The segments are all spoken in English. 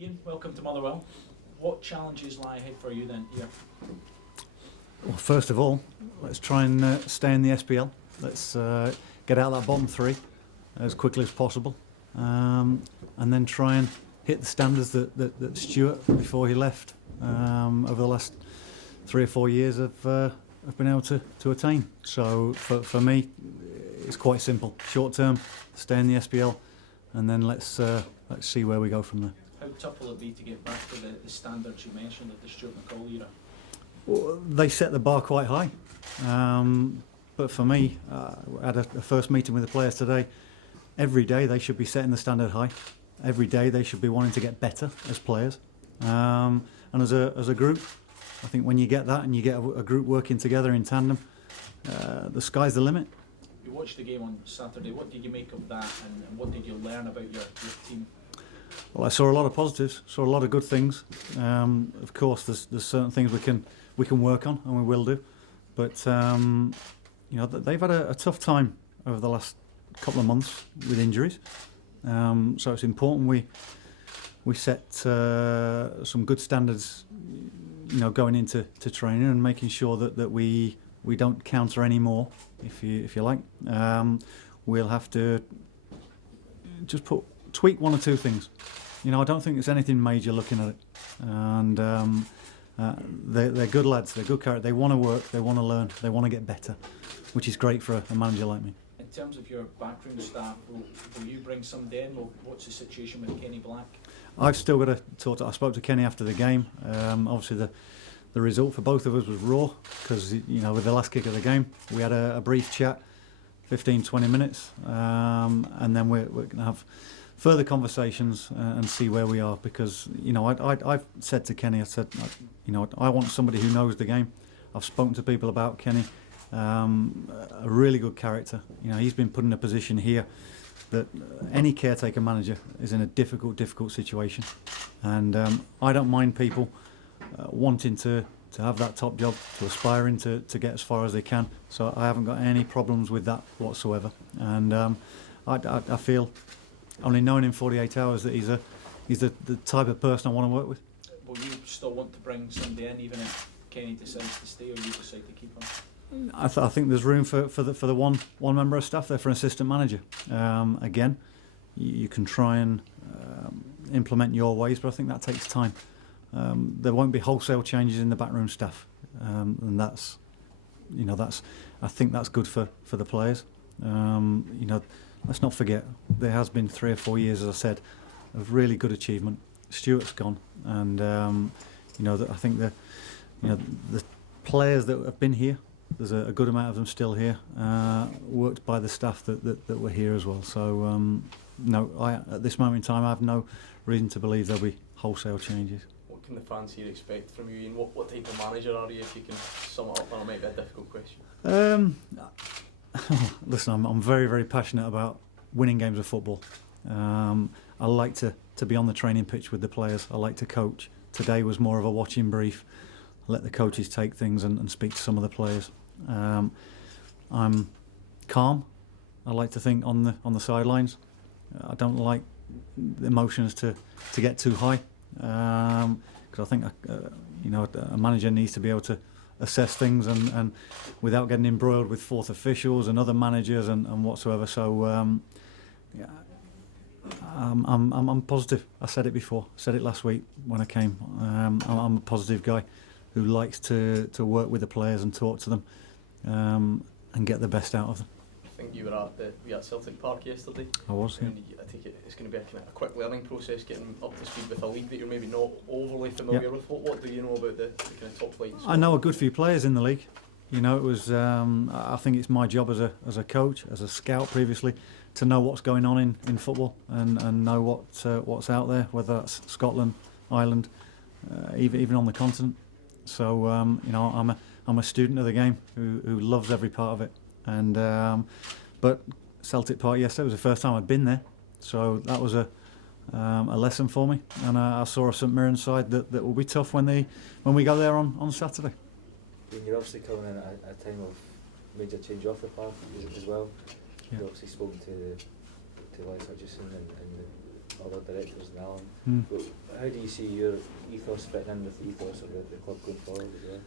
Ian, welcome to Motherwell. What challenges lie ahead for you then here? Well, first of all, let's try and stay in the SPL. Let's get out of that bottom three as quickly as possible, and then try and hit the standards that Stuart, before he left, over the last 3 or 4 years have been able to attain. So for me, it's quite simple. Short term, stay in the SPL, and then let's see where we go from there. How tough will it be to get back to the standards you mentioned of the Stuart McCall era? Well, they set the bar quite high, but for me, I had a first meeting with the players today. Every day they should be setting the standard high. Every day they should be wanting to get better as players, and as a group. I think when you get that and you get a group working together in tandem, the sky's the limit. You watched the game on Saturday. What did you make of that, and what did you learn about your team? Well, I saw a lot of positives, saw a lot of good things. Of course, there's certain things we can work on, and we will do. But they've had a tough time over the last couple of months with injuries. So it's important we set some good standards, going into training, and making sure that we don't counter any more, if you like. We'll have to just tweak 1 or 2 things. I don't think there's anything major looking at it. And they're good lads, they're good character, they want to work, they want to learn, they want to get better, which is great for a manager like me. In terms of your backroom staff, will you bring somebody in? What's the situation with Kenny Black? I've still got to talk I spoke to Kenny after the game. Obviously the result for both of us was raw, because with the last kick of the game we had a brief chat, 15-20 minutes, and then we're going to have further conversations and see where we are, because I've said to Kenny, I said, I want somebody who knows the game. I've spoken to people about Kenny, a really good character. He's been put in a position here that any caretaker manager is in a difficult situation, and I don't mind people wanting to have that top job, to aspiring to get as far as they can. So I haven't got any problems with that whatsoever, and I feel, only knowing in 48 hours, that he's the type of person I want to work with. Will you still want to bring somebody in, even if Kenny decides to stay, or you decide to keep him? I think there's room for the one member of staff there for an assistant manager. Again, you can try and implement your ways, but I think that takes time. There won't be wholesale changes in the backroom staff, and that's I think that's good for the players. Let's not forget, there has been 3 or 4 years, as I said, of really good achievement. Stuart's gone, and I think the players that have been here, there's a good amount of them still here, worked by the staff that were here as well. So at this moment in time, I have no reason to believe there'll be wholesale changes. What can the fans here expect from you, and what type of manager are you, if you can sum it up? And it might be a difficult question. Listen, I'm very, very passionate about winning games of football. I like to be on the training pitch with the players. I like to coach. Today was more of a watching brief. Let the coaches take things and speak to some of the players. I'm calm, I like to think, on the sidelines. I don't like the emotions to get too high, because I think a manager needs to be able to assess things and without getting embroiled with fourth officials and other managers and whatsoever. So I'm positive. I said it before. I said it last week when I came. I'm a positive guy who likes to work with the players and talk to them, and get the best out of them. I think you were at Celtic Park yesterday. I was, yeah. I think it's going to be a quick learning process, getting up to speed with a league that you're maybe not overly familiar with. What do you know about the kind of top flights? I know a good few players in the league. It was. I think it's my job as a coach, as a scout previously, to know what's going on in football and know what's out there, whether that's Scotland, Ireland, even on the continent. So I'm a student of the game who loves every part of it. And but Celtic Park yesterday was the first time I'd been there, so that was a lesson for me. And I saw a St Mirren side that will be tough when we go there on Saturday. You're obviously coming in at a time of major change off the park as well. Yeah. You've obviously spoken to Les Hutchison and the other directors and Alan. Mm. But How do you see your ethos fitting in with the ethos of the club going forward as well?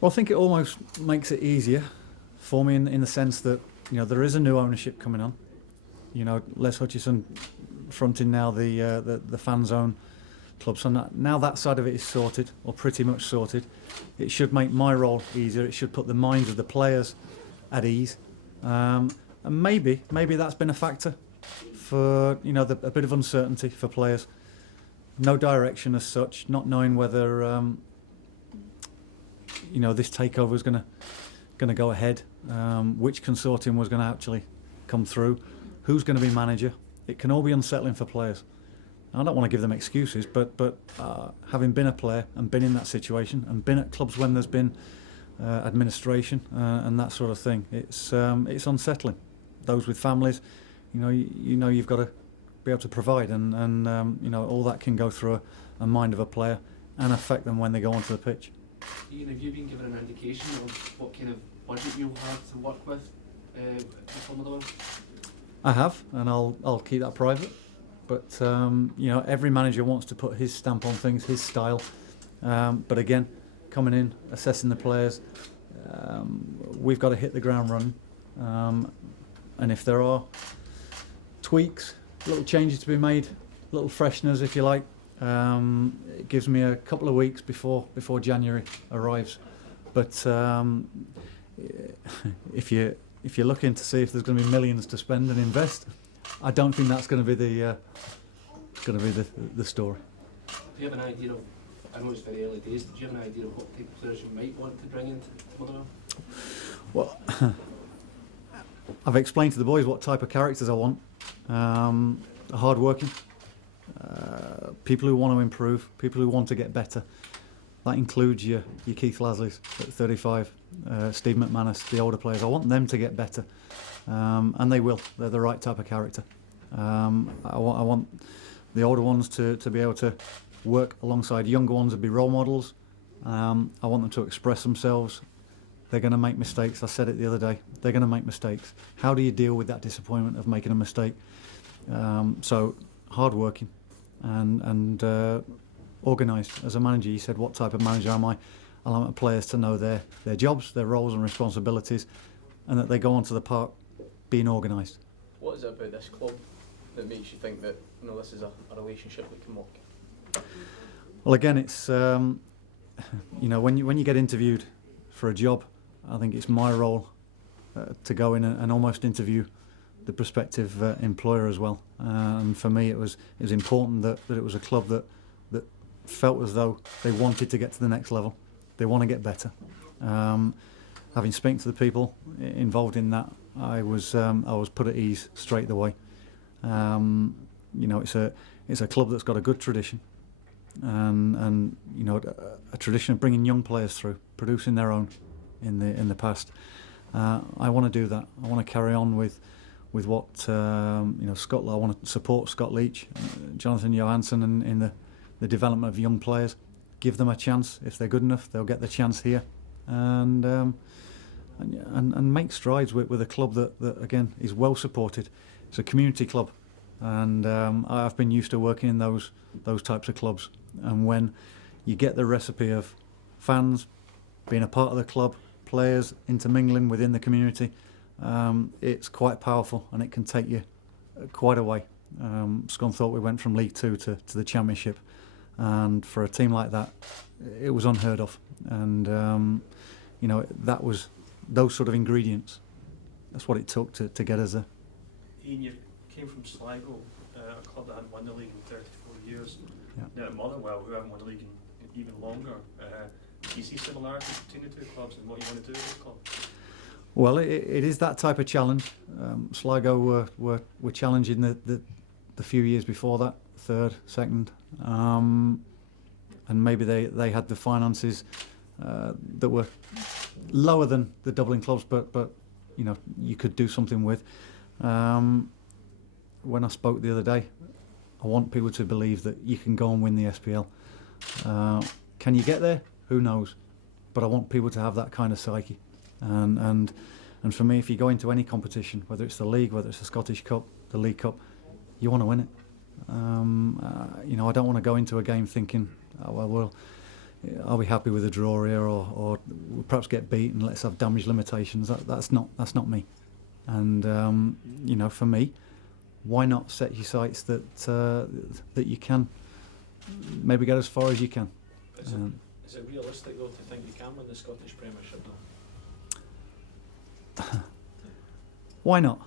Well, I think it almost makes it easier for me in the sense that, you know, there is a new ownership coming on. You know, Les Hutchison fronting now the fan zone club. So now that side of it is sorted, or pretty much sorted. It should make my role easier. It should put the minds of the players at ease. And maybe that's been a factor for, you know, a bit of uncertainty for players. No direction as such, not knowing whether you know, this takeover is going to go ahead, which consortium was going to actually come through, who's going to be manager. It can all be unsettling for players. I don't want to give them excuses, but having been a player and been in that situation and been at clubs when there's been administration and that sort of thing, it's unsettling. Those with families, you know you've got to be able to provide, and you know, all that can go through a mind of a player and affect them when they go onto the pitch. Ian, have you been given an indication of what kind of budget you'll have to work with Motherwell? I have, and I'll keep that private. But you know, every manager wants to put his stamp on things, his style. But again, coming in, assessing the players, we've got to hit the ground running. And if there are tweaks, little changes to be made, little fresheners, if you like, it gives me a couple of weeks before January arrives. But if you're looking to see if there's going to be millions to spend and invest, I don't think that's going to be the story. Do you have an idea of, I know it's very early days, do you have an idea of what type of players you might want to bring into Motherwell? Well, I've explained to the boys what type of characters I want. Hard-working, people who want to improve, people who want to get better. That includes your Keith Lasleys at 35, Steve McManus, the older players. I want them to get better, and they will. They're the right type of character. I want the older ones to be able to work alongside younger ones and be role models. I want them to express themselves. They're going to make mistakes. I said it the other day. They're going to make mistakes. How do you deal with that disappointment of making a mistake? So hard-working and organised. As a manager, you said, what type of manager am I? I want players to know their jobs, their roles and responsibilities, and that they go onto the park being organised. What is it about this club that makes you think that, you know, this is a relationship that can work? Well, again, it's you know, when you get interviewed for a job, I think it's my role to go in and almost interview the prospective employer as well. And for me, it was important that it was a club that felt as though they wanted to get to the next level. They want to get better. Having spoken to the people involved in that, I was put at ease straight away. You know, it's a club that's got a good tradition, and you know, a tradition of bringing young players through, producing their own in the past. I want to do that. I want to carry on with what you know, Scott. I want to support Scott Leach, Jonathan Johansson, in the development of young players. Give them a chance. If they're good enough, they'll get the chance here, and make strides with a club that again is well supported. It's a community club, and I've been used to working in those types of clubs. And when you get the recipe of fans being a part of the club, players intermingling within the community, it's quite powerful, and it can take you quite a way. Scunthorpe, we went from League 2 to the Championship, and for a team like that, it was unheard of. And you know, that was those sort of ingredients. That's what it took to get us there. Ian, you came from Sligo, a club that hadn't won the league in 34 years. Yeah. Now at Motherwell, who haven't won the league in even longer. Do you see similarities between the two clubs and what you want to do with the club? Well, it is that type of challenge. Sligo were challenging the few years before that, third, second, and maybe they had the finances that were lower than the Dublin clubs, but you know, you could do something with. When I spoke the other day, I want people to believe that you can go and win the SPL. Can you get there? Who knows? But I want people to have that kind of psyche. And for me, if you go into any competition, whether it's the league, whether it's the Scottish Cup, the League Cup, you want to win it. I don't want to go into a game thinking, oh, well, are we happy with a draw here, or we'll perhaps get beat and let's have damage limitations. That's not me. And for me, why not set your sights that you can maybe get as far as you can. Is it realistic though to think you can win the Scottish Premiership now? Why not?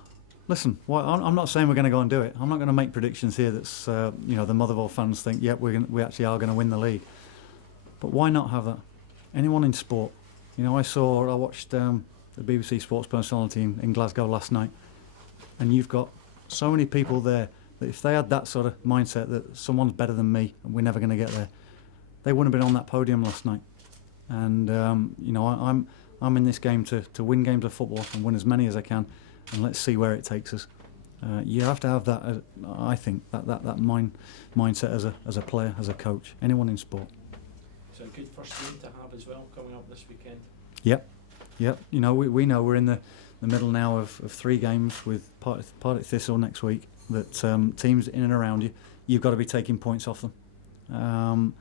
Listen, I'm not saying we're going to go and do it. I'm not going to make predictions here that's the Motherwell fans think, yep, we actually are going to win the league. But why not have that? Anyone in sport. I watched the BBC Sports Personality in Glasgow last night, and you've got so many people there that if they had that sort of mindset that someone's better than me and we're never going to get there, they wouldn't have been on that podium last night. And I'm in this game to win games of football and win as many as I can, and let's see where it takes us. You have to have that. I think that mindset as a player, as a coach, anyone in sport. It's a good first game to have as well coming up this weekend. Yep. We know we're in the middle now of 3 games with Partick Thistle next week. That teams in and around you've got to be taking points off them.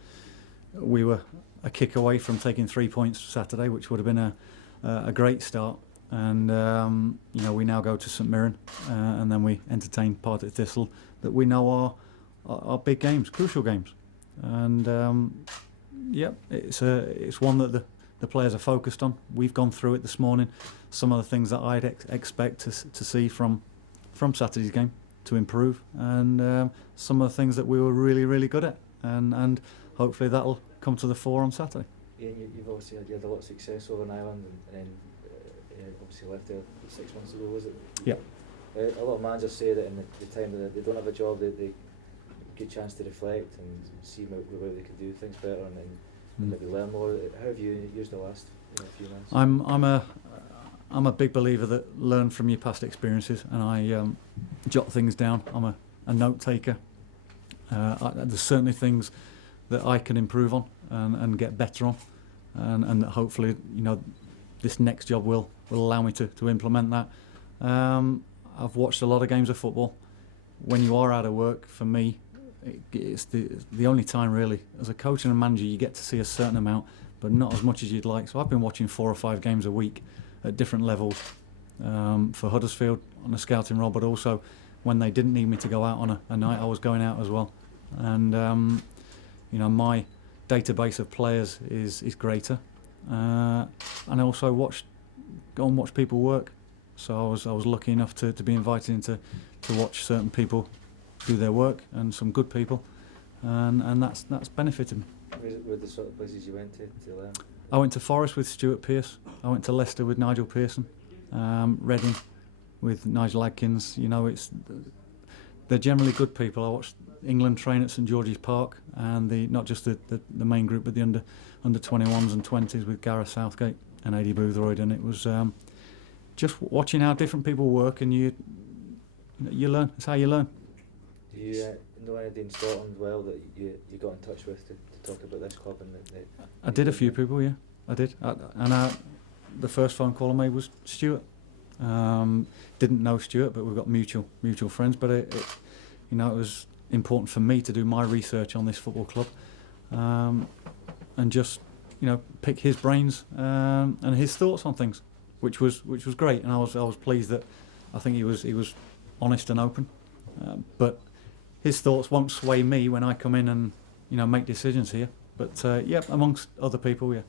We were a kick away from taking 3 points Saturday, which would have been a great start. And we now go to St Mirren, and then we entertain Partick Thistle, that we know are big games, crucial games. And it's one that the players are focused on. We've gone through it this morning. Some of the things that I'd expect to see from Saturday's game to improve, and some of the things that we were really, really good at, and hopefully that'll come to the fore on Saturday. Ian, you've obviously had a lot of success over in Ireland, and then obviously left there 6 months ago, was it? Yeah. A lot of managers say that in the time that they don't have a job, they get a chance to reflect and see where they can do things better, and maybe learn more. How have you used the last few months? I'm a big believer that learn from your past experiences, and I jot things down. I'm a note taker. There's certainly things that I can improve on and get better on, and that hopefully this next job will allow me to implement that. I've watched a lot of games of football. When you are out of work, for me, it's the only time really. As a coach and a manager, you get to see a certain amount, but not as much as you'd like. So I've been watching 4 or 5 games a week at different levels, for Huddersfield on a scouting role, but also when they didn't need me to go out on a night, I was going out as well. And my database of players is greater, and I also go and watch people work. So I was lucky enough to be invited to watch certain people do their work, and some good people, and that's benefited me. Were the sort of places you went to learn? I went to Forest with Stuart Pearce. I went to Leicester with Nigel Pearson. Reading with Nigel Adkins. They're generally good people. I watched England train at St George's Park, and not just the main group, but the under 21s and 20s with Gareth Southgate and Adi Boothroyd, and it was just watching how different people work, and you learn. It's how you learn. Do you know anybody in Scotland well that you got in touch with to talk about this club? I did a few people, yeah, I did. The first phone call I made was Stuart. Didn't know Stuart, but we've got mutual friends. But it was important for me to do my research on this football club, and just pick his brains and his thoughts on things, which was great. And I was pleased that I think he was honest and open, but his thoughts won't sway me when I come in and make decisions here. But amongst other people, yeah.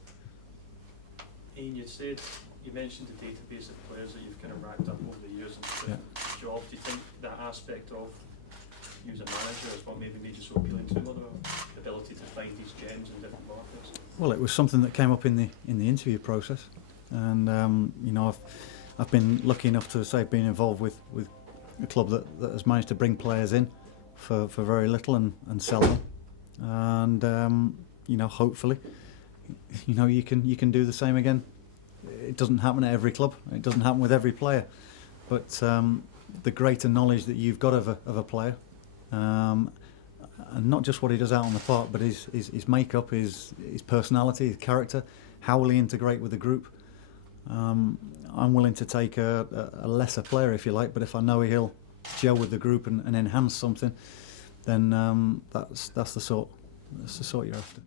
Ian, you mentioned the database of players that you've kind of racked up over the years and the job. Do you think that aspect of you as a manager is what maybe made you so appealing to Motherwell? The ability to find these gems in different markets? Well, it was something that came up in the interview process, and I've been lucky enough to say been involved with a club that has managed to bring players in for very little and sell them, and hopefully you can do the same again. It doesn't happen at every club. It doesn't happen with every player, but the greater knowledge that you've got of a player, and not just what he does out on the park, but his makeup, his personality, his character, how will he integrate with the group. I'm willing to take a lesser player, if you like, but if I know he'll gel with the group and enhance something, then that's the sort you're after.